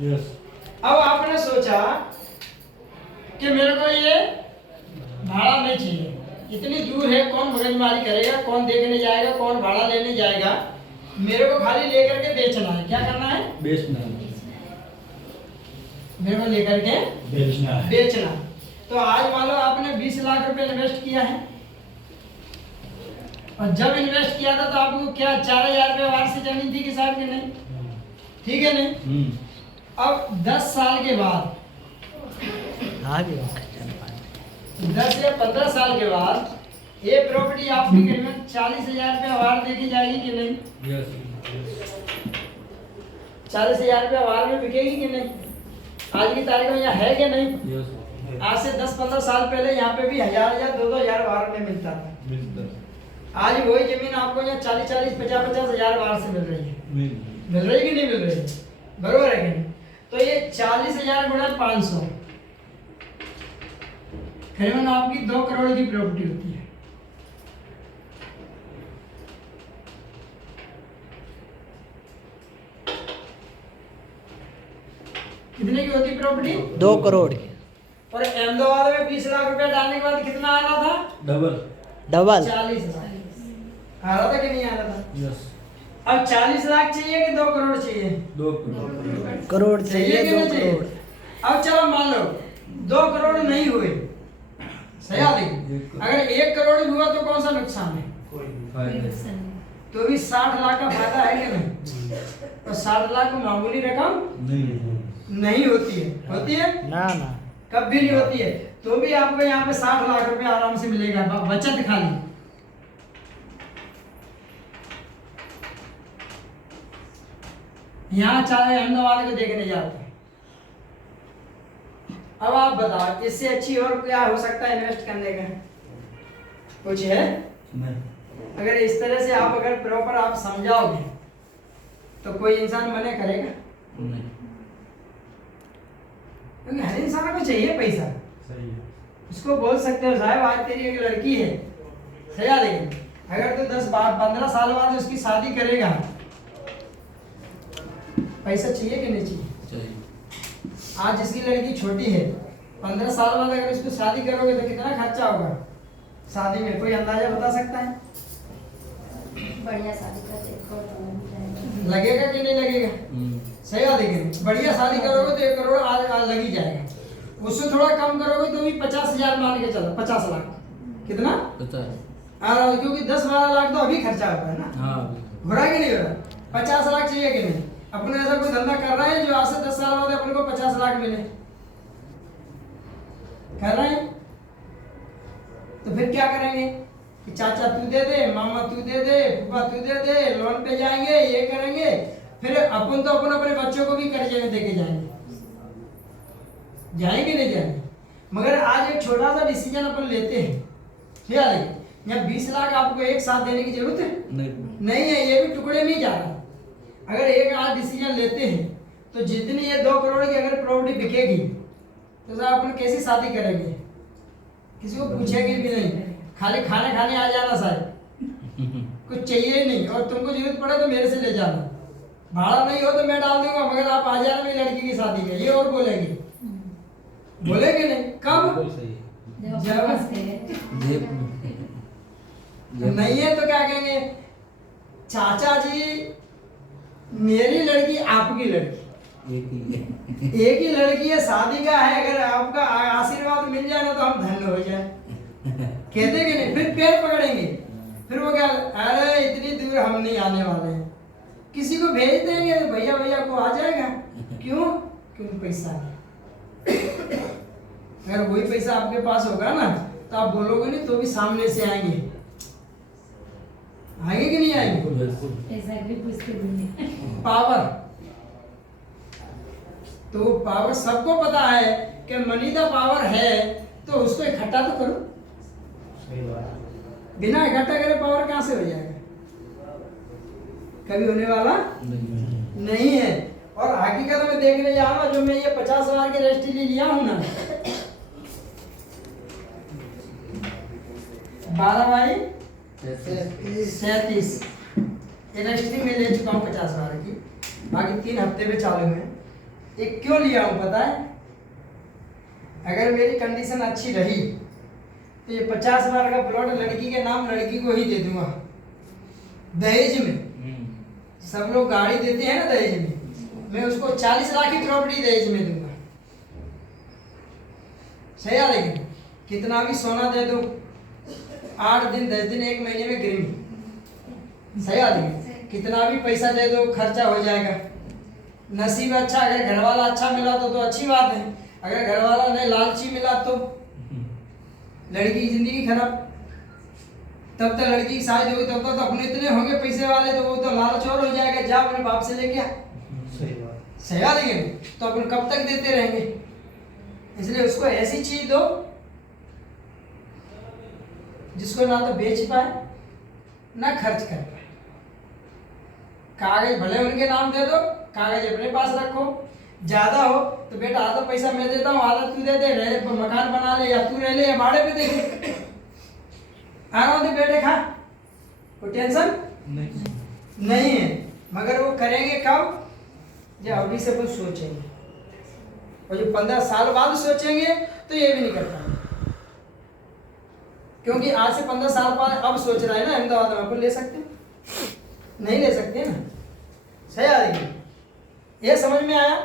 Yes. अब आपने सोचा कि मेरे को ये भाड़ा नहीं चाहिए, इतनी दूर है, कौन मगजमारी करेगा, कौन देखने जाएगा, कौन भाड़ा लेने जाएगा, मेरे को खाली लेकर के बेचना है। क्या करना है? बेचना है। मेरे को लेकर के बेचना है। बेचना। तो आज मान लो आपने 20 लाख रुपए इन्वेस्ट किया है, और जब इन्वेस्ट किया था तो आपको क्या 4000 रुपये वार्षिक जमीन थी कि साहब की नहीं? ठीक है नहीं? अब 10 साल के बाद, 10 या 15 साल के बाद ये प्रॉपर्टी आपकी करीबन 40,000 रुपये वार देखी जाएगी कि नहीं? यस। 40,000 रुपये वार में बिकेगी कि नहीं? आज की तारीख में यहाँ है कि नहीं? यस। आज से 10-15 साल पहले यहाँ पे भी 1000 या 2,000 वार में मिलता था। आज वही जमीन आपको यहाँ 40-40, 50-50 हजार वार से मिल रही है। मिल रही कि नहीं मिल रही? बरोबर है कि नहीं? तो ये 40,000 गुणा 500 करीबन आपकी 2 करोड़ की प्रॉपर्टी होती है। कितने की होती प्रॉपर्टी? 2 करोड़ की। और अहमदाबाद में 20 लाख रुपए डालने के बाद कितना आ रहा था? डबल 40 लाख आ रहा था कि नहीं आ रहा था? यस। अब 40 लाख चाहिए कि 2 करोड़ चाहिए? 2 करोड़ चाहिए। कि 2 नहीं चाहिए? करोड़। अब चलो मान लो 2 करोड़ नहीं हुए, सही आदमी, अगर 1 करोड़ भी हुआ तो कौन सा नुकसान है? तो भी 60 लाख का फायदा है कि नहीं? और 60 लाख को मामूली रकम नहीं होती है। होती है? ना ना, कभी नहीं होती है। तो भी आपको यहाँ पे 60 लाख रुपए आराम से मिलेगा, बचत खाली। यहाँ चाहे अहमदाबाद को देखने जाते हैं। अब आप बताओ इससे अच्छी और क्या हो सकता है इन्वेस्ट करने का? कुछ है? अगर इस तरह से आप अगर प्रॉपर आप समझाओगे तो कोई इंसान मना करेगा? क्योंकि हर इंसान को चाहिए पैसा। सही है। उसको बोल सकते हो साहब आज तेरी एक लड़की है, सही है, लेकिन अगर तू 10-15 साल बाद उसकी शादी करेगा, पैसा चाहिए कि नहीं चाहिए? आज जिसकी लड़की छोटी है, 15 साल बाद अगर उसको शादी करोगे तो कितना खर्चा होगा शादी में? कोई अंदाजा बता सकता है? बढ़िया शादी करते लगेगा कि नहीं लगेगा? सही बात है कि नहीं? बढ़िया शादी करोगे तो 1 करोड़ आज लग ही जाएगा। उससे थोड़ा कम करोगे तो भी 50,000 मान के चलो, 50 लाख। कितना? 50। क्योंकि 10-12 लाख तो अभी खर्चा होता है ना। हो रहा है कि नहीं हो रहा? 50 लाख चाहिए कि नहीं? अपने ऐसा कोई धंधा कर रहा है जो आज से 10 साल बाद अपने को 50 लाख मिले? कर रहे हैं? तो फिर क्या करेंगे कि चाचा तू दे दे, मामा तू दे दे, फूफा तू दे दे, लोन पे जाएंगे, ये करेंगे, फिर अपन तो अपने बच्चों को भी कर्जे में देके जाएंगे। जाएंगे नहीं जाएंगे? मगर आज एक छोटा सा डिसीजन अपन लेते हैं, क्या है? यहाँ 20 लाख आपको एक साथ देने की जरूरत है? नहीं है, ये भी टुकड़े में ही जा रहा है। अगर एक आज डिसीजन लेते हैं तो जितनी ये 2 करोड़ की अगर प्रॉपर्टी बिकेगी तो साहब अपन कैसी शादी करेंगे? किसी को पूछेंगे भी नहीं, खाली खाना खाने आ जाना साहब, कुछ चाहिए ही नहीं, और तुमको जरूरत पड़े तो मेरे से ले जाना, भाड़ा नहीं हो तो मैं डाल दूंगा, मगर आप आ जाना मेरी लड़की की शादी में। ये और बोलेंगे? बोलेंगे नहीं? कब? जब नहीं है तो क्या कहेंगे? चाचा जी मेरी लड़की आपकी लड़की एक ही लड़की है, शादी का है, अगर आपका आशीर्वाद मिल जाए ना तो हम धन्य हो जाए। कहते कि नहीं? फिर पैर पकड़ेंगे, फिर वो क्या, अरे इतनी दूर हम नहीं आने वाले हैं, किसी को भेज देंगे, भैया भैया को आ जाएगा। क्यों? क्योंकि पैसा है। अगर वही पैसा आपके पास होगा ना तो आप बोलोगे नहीं तो भी सामने से आएंगे। आएंगे कि नहीं आएंगे? पावर, तो पावर सबको पता है कि मनी द पावर है, तो उसको इकट्ठा तो करो। बिना इकट्ठा करे पावर कहां से हो जाएगा? कभी होने वाला नहीं है। और हकीकत में देखने जाओ, जो मैं ये 50,000 की रजिस्ट्री लिया हूं ना, 12/37 रजिस्ट्री में ले चुका हूँ 50,000 की, बाकी 3 हफ्ते में चालू है। ये क्यों लिया हूँ पता है? अगर मेरी कंडीशन अच्छी रही तो ये 50 लाख का प्लॉट लड़की के नाम लड़की को ही दे दूंगा दहेज में। सब लोग गाड़ी देते हैं ना दहेज में, मैं उसको 40 लाख की प्रॉपर्टी दहेज में दूंगा। सही आ रही? कितना भी सोना दे दो, 8 दिन 10 दिन 1 महीने में गिरेंगे। सही आ रही? कितना भी पैसा दे दो खर्चा हो जाएगा। नसीब अच्छा, अगर घर वाला अच्छा मिला तो अच्छी बात है, अगर घर वाला नहीं लालची मिला तो लड़की की जिंदगी खराब। तब तक लड़की की शादी होगी तब तक तो अपने इतने होंगे पैसे वाले तो वो तो लालचोर हो जाएगा, जा अपने बाप से लेके आ। सही बात। सही आ रही है? तो अपन कब तक देते रहेंगे? इसलिए उसको ऐसी चीज दो जिसको ना तो बेच पाए ना खर्च कर पाए। कागज भले उनके नाम दे दो, कागज अपने पास रखो। ज्यादा हो तो बेटा आधा पैसा मैं देता हूँ, आधा तू दे दे, रहे मकान बना ले, या तू रह ले या भाड़े पे दे। आराम से बेटे खा, कोई टेंशन नहीं है। मगर वो करेंगे कब? जब अभी से कुछ सोचेंगे, और जो 15 साल बाद सोचेंगे तो ये भी नहीं कर पाएंगे। क्योंकि आज से 15 साल बाद अब सोच रहा है ना अहमदाबाद में, अपन ले सकते हैं? नहीं ले सकते ना। सही आ रही है? ये समझ में आया?